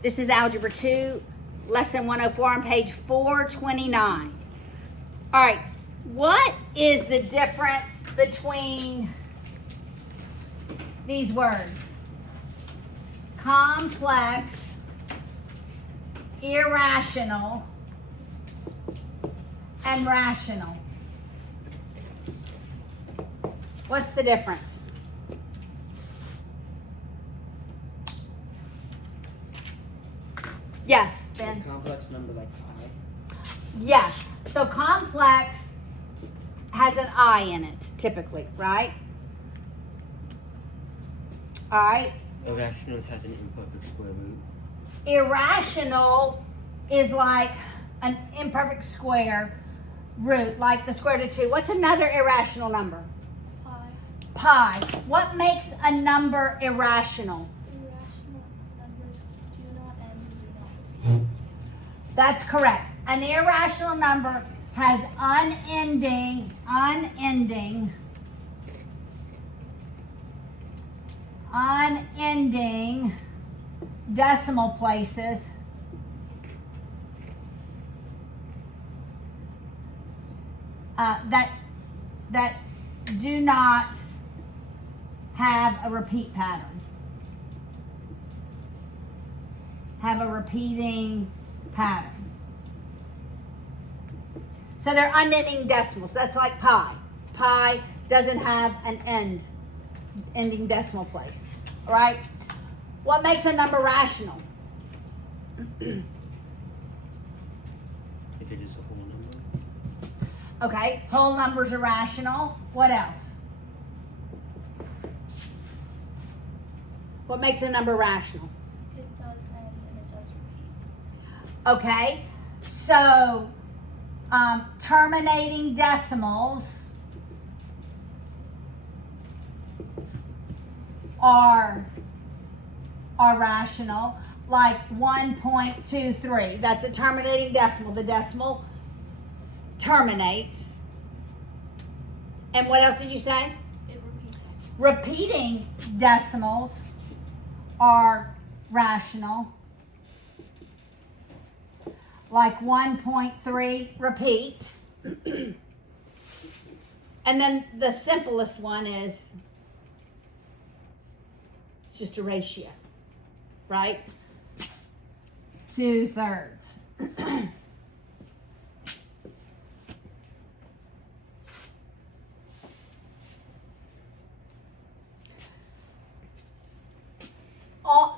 This is Algebra 2, Lesson 104 on page 429. All right, what is the difference between these words? Complex, irrational, and rational. What's the difference? Yes, Ben? Complex number like pi? Yes. So complex has an I in it, typically, right? All right. Irrational has an imperfect square root. Irrational is like an imperfect square root, like the square root of 2. What's another irrational number? Pi. Pi. What makes a number irrational? Irrational numbers do not end and do not repeat. That's correct. An irrational number has unending decimal places that do not have a repeat pattern. Have a repeating pattern. So they're unending decimals. That's like pi. Pi doesn't have an ending decimal place. All right? What makes a number rational? If it is a whole number. Okay, whole numbers are rational. What else? What makes a number rational? It does end and it does repeat. Okay, so terminating decimals are rational, like 1.23. That's a terminating decimal. The decimal terminates. And what else did you say? It repeats. Repeating decimals are rational, like 1.3, repeat. And then the simplest one is it's just a ratio, right? 2/3.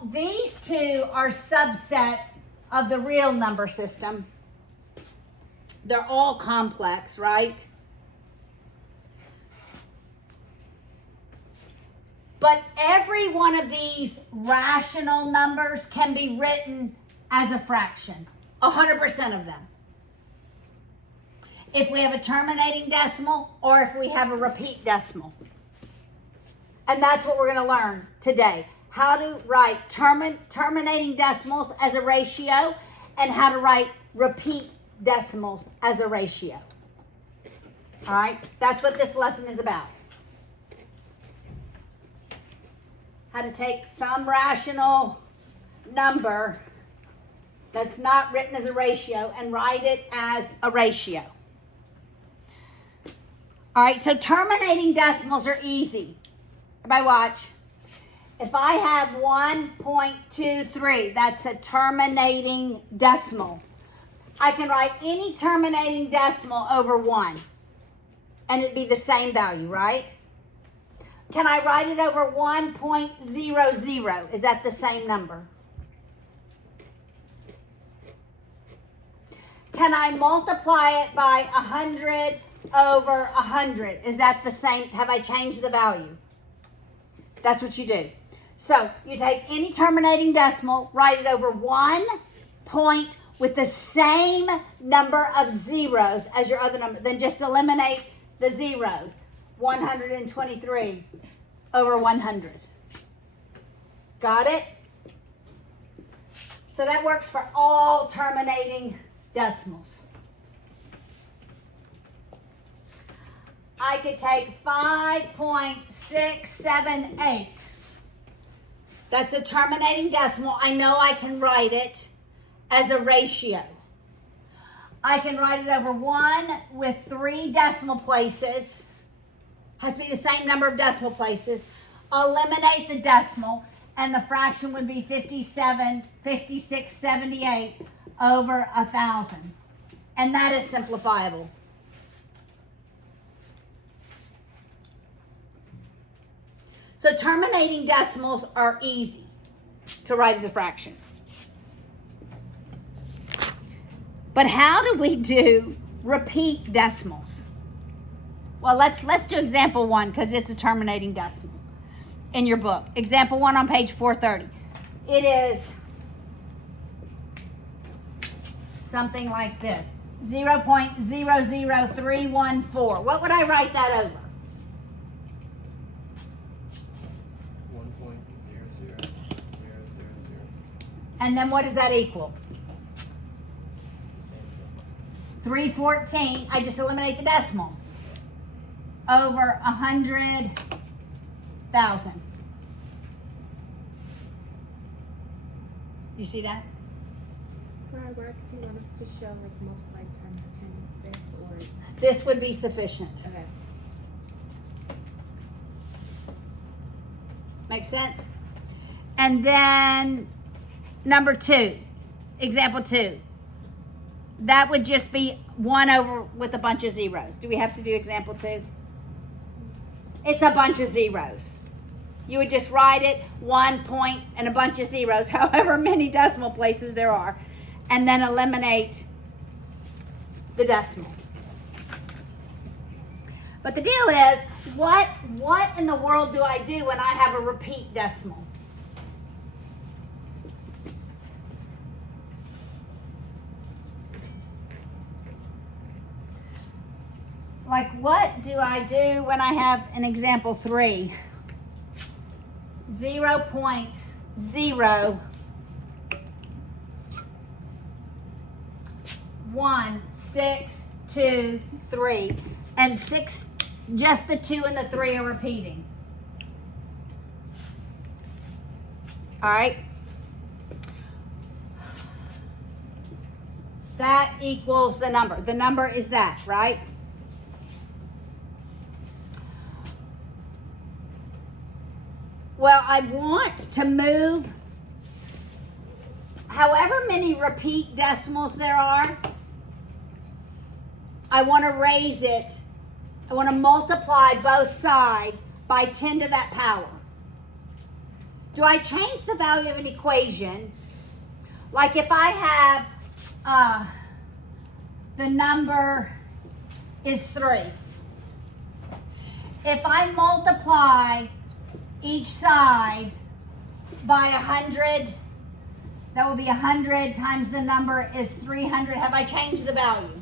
These two are subsets of the real number system. They're all complex, right? But every one of these rational numbers can be written as a fraction. 100% of them. If we have a terminating decimal or if we have a repeat decimal. And that's what we're going to learn today. How to write terminating decimals as a ratio and how to write repeat decimals as a ratio. All right? That's what this lesson is about. How to take some rational number that's not written as a ratio and write it as a ratio. All right, so terminating decimals are easy. Everybody watch. If I have 1.23, that's a terminating decimal. I can write any terminating decimal over 1, and it'd be the same value, right? Can I write it over 1.00? Is that the same number? Can I multiply it by 100 over 100? Is that the same? Have I changed the value? That's what you do. So you take any terminating decimal, write it over 1 point with the same number of zeros as your other number. Then just eliminate the zeros. 123 over 100. Got it? So that works for all terminating decimals. I could take 5.678 That's a terminating decimal. I know I can write it as a ratio. I can write it over 1 with 3 decimal places. Has to be the same number of decimal places. Eliminate the decimal, and the fraction would be 5678 over 1,000. And that is simplifiable. So terminating decimals are easy to write as a fraction. But how do we do repeat decimals? Well, let's do example 1 because it's a terminating decimal in your book. Example 1 on page 430. It is something like this. 0.00314. What would I write that over? 1.00000. And then what does that equal? The same thing. 314. I just eliminate the decimals. Over 100,000. You see that? For our work, do you want us to show like multiplied times 10 to the 5th or? This would be sufficient. Okay. Make sense? And then number 2, example 2. That would just be 1 over with a bunch of zeros. Do we have to do example 2? It's a bunch of zeros. You would just write it 1 point and a bunch of zeros, however many decimal places there are, and then eliminate the decimal. But the deal is, what in the world do I do when I have a repeat decimal? Like, what do I do when I have an example 3? 0.0162 and 6, just the 2 and the 3 are repeating. All right. That equals the number. The number is that, right? Well, I want to move however many repeat decimals there are. I want to raise it. I want to multiply both sides by 10 to that power. Do I change the value of an equation? Like if I have the number is 3. If I multiply each side by 100, that will be 100 times the number is 300. Have I changed the value?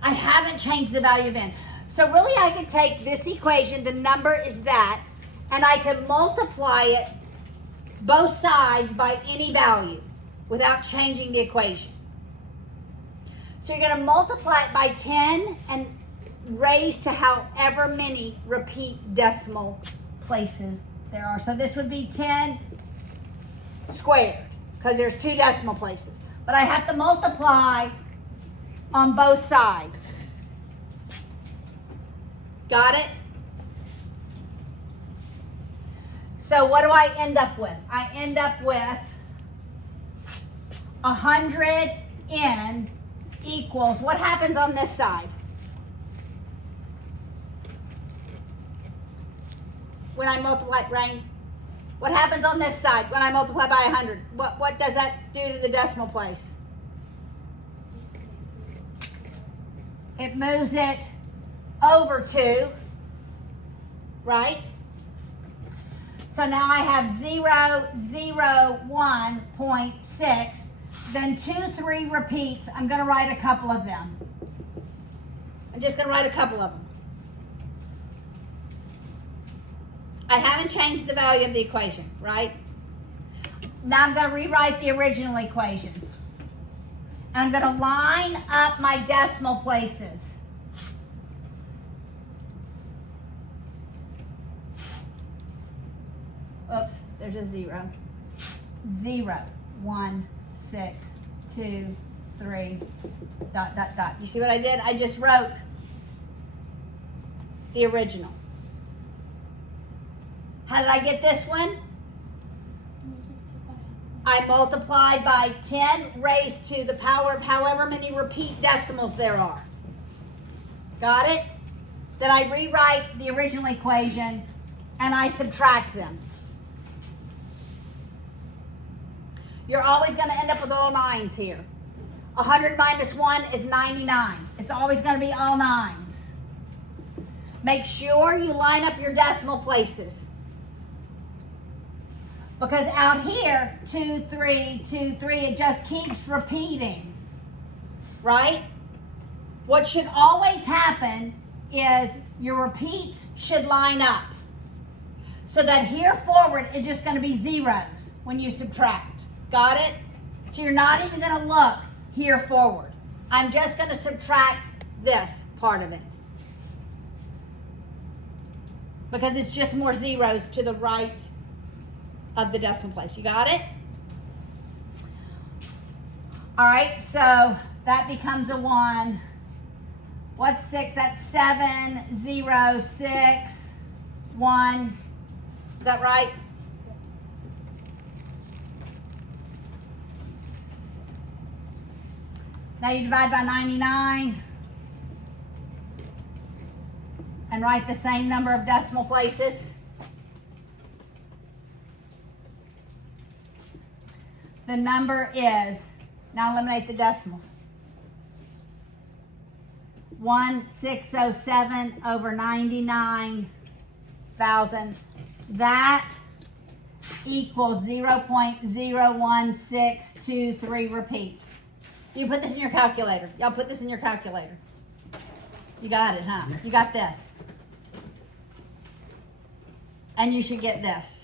I haven't changed the value of n. So really I could take this equation, the number is that, and I can multiply it both sides by any value without changing the equation. So you're going to multiply it by 10 and raise to however many repeat decimal places there are. So this would be 10 squared because there's 2 decimal places. But I have to multiply on both sides. Got it? So what do I end up with? I end up with 100n equals, what happens on this side? When I multiply, Rain, what happens on this side when I multiply by 100? What does that do to the decimal place? It moves it over 2, right? So now I have 0.6, then 2, 3 repeats. I'm going to write a couple of them. I'm just going to write a couple of them. I haven't changed the value of the equation, right? Now I'm going to rewrite the original equation. And I'm going to line up my decimal places. Oops. a 0. 0, 1, 6, 2, 3, dot, dot, dot. You see what I did? I just wrote the original. How did I get this one? I multiplied by 10 raised to the power of however many repeat decimals there are. Got it? Then I rewrite the original equation and I subtract them. You're always going to end up with all 9s here. 100 minus 1 is 99. It's always going to be all 9s. Make sure you line up your decimal places. Because out here, 2, 3, 2, 3, it just keeps repeating, right? What should always happen is your repeats should line up. So that here forward is just going to be zeros when you subtract. Got it? So you're not even going to look here forward. I'm just going to subtract this part of it. Because it's just more zeros to the right of the decimal place. You got it? All right, so that becomes a 1. What's 6? That's 7, 0, 6, 1. Is that right? Now you divide by 99 and write the same number of decimal places. The number is, now eliminate the decimals, 1607 over 99,000. That equals 0.01623 repeat. You put this in your calculator. Y'all put this in your calculator. You got it, huh? You got this. And you should get this.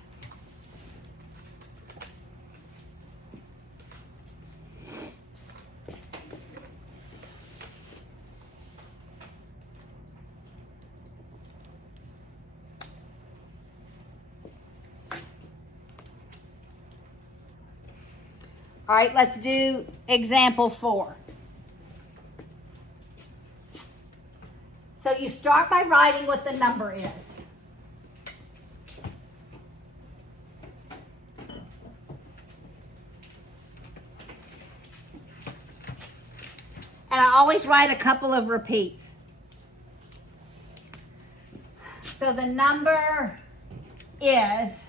All right, let's do example 4. So you start by writing what the number is. And I always write a couple of repeats. So the number is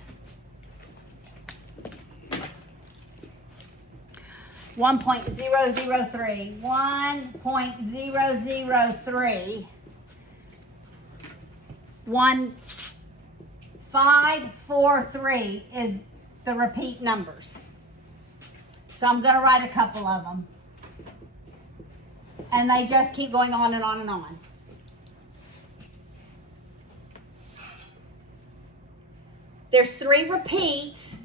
1.003. 1.003. 1543 is the repeat numbers. So I'm going to write a couple of them. And they just keep going on and on and on. There's 3 repeats.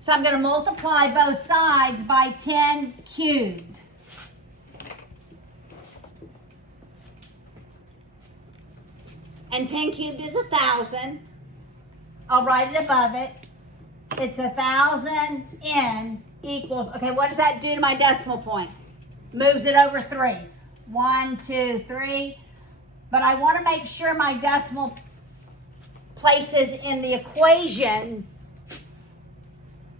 So I'm going to multiply both sides by 10 cubed. And 10 cubed is 1,000. I'll write it above it. It's 1,000 n equals, okay, what does that do to my decimal point? Moves it over 3. 1, 2, 3. But I want to make sure my decimal places in the equation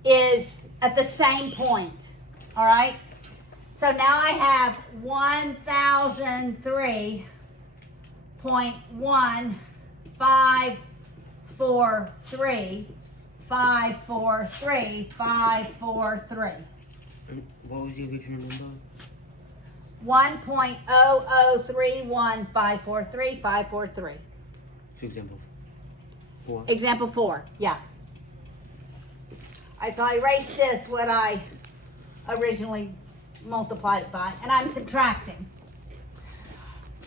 is at the same point. All right? So now I have 1003.1543. 543, 543. And what was the original number? 1.0031543, 543. So example 4. Example 4, yeah. All right, so I erased this, what I originally multiplied it by, and I'm subtracting.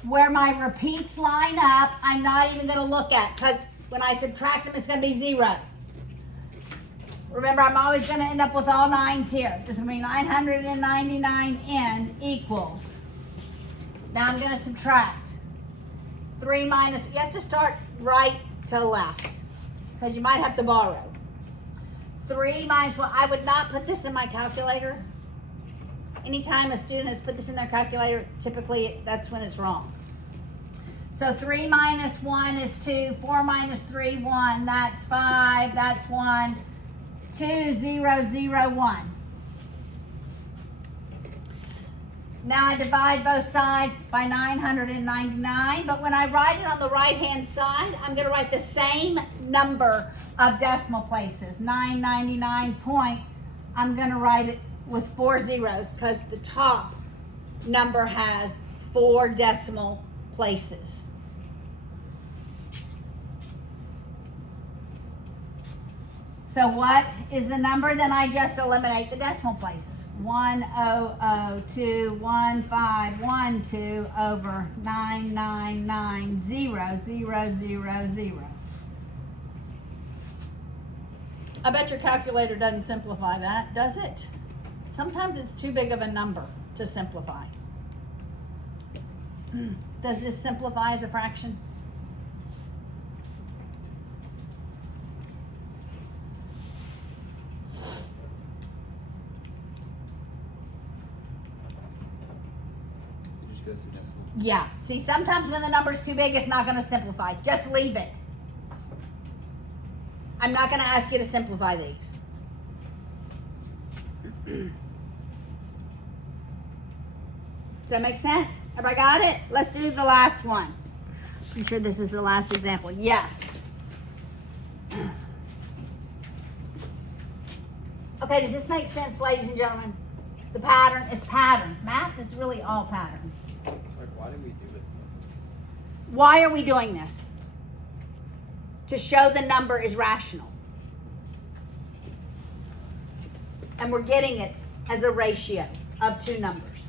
Where my repeats line up, I'm not even going to look at, because when I subtract them, it's going to be 0. Remember, I'm always going to end up with all 9s here. This is going to be 999n equals. Now I'm going to subtract. 3 minus, you have to start right to left, because you might have to borrow. 3 minus 1, I would not put this in my calculator. Anytime a student has put this in their calculator, typically that's when it's wrong. So 3 minus 1 is 2, 4 minus 3, 1, that's 5, that's 1, 2, 0, 0, 1. Now I divide both sides by 999, but when I write it on the right-hand side, I'm going to write the same number of decimal places, 999 point. I'm going to write it with 4 zeros because the top number has 4 decimal places. So what is the number? Then I just eliminate the decimal places. 100215112 over 9990000. I bet your calculator doesn't simplify that, does it? Sometimes it's too big of a number to simplify. Does this simplify as a fraction? You just go through decimal. Yeah. See, sometimes when the number's too big, it's not going to simplify. Just leave it. I'm not going to ask you to simplify these. Does that make sense? Everybody got it? Let's do the last one. Pretty sure this is the last example. Yes. Okay, does this make sense, ladies and gentlemen? The pattern, it's patterns. Math is really all patterns. Like, why do we do it? Why are we doing this? To show the number is rational. And we're getting it as a ratio of two numbers.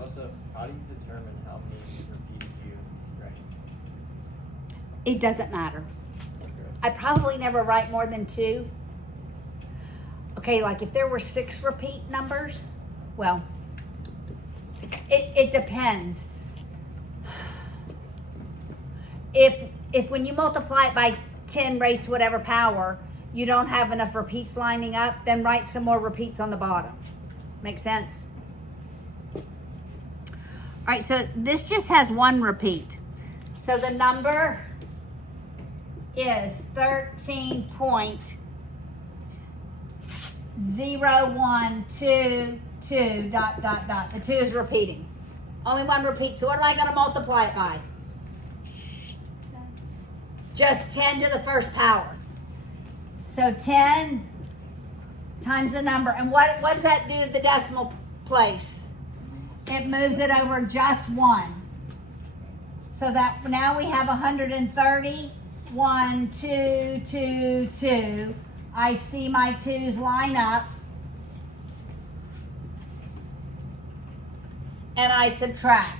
Also, how do you determine how many repeats you write? It doesn't matter. Okay. I probably never write more than 2. Okay, like if there were 6 repeat numbers, well, it depends. If when you multiply it by 10 raised to whatever power, you don't have enough repeats lining up, then write some more repeats on the bottom. Make sense? All right, so this just has 1 repeat. So the number is 13.0122 ... The 2 is repeating. Only 1 repeat. So what am I going to multiply it by? Just 10 to the first power. So 10 times the number. And what does that do to the decimal place? It moves it over just 1. So that now we have 130. 1, 2, 2, 2. I see my 2's line up. And I subtract.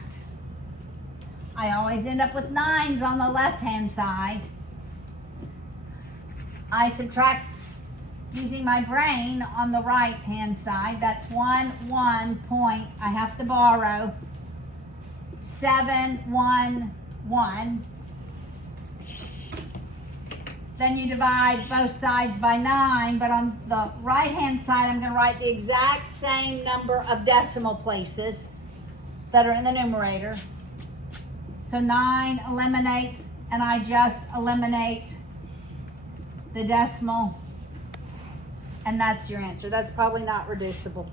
I always end up with 9's on the left-hand side. I subtract using my brain on the right-hand side. That's 1 point. I have to borrow 7 1 1. Then you divide both sides by 9, but on the right-hand side, I'm going to write the exact same number of decimal places that are in the numerator. So 9 eliminates, and I just eliminate the decimal, and that's your answer. That's probably not reducible.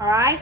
All right?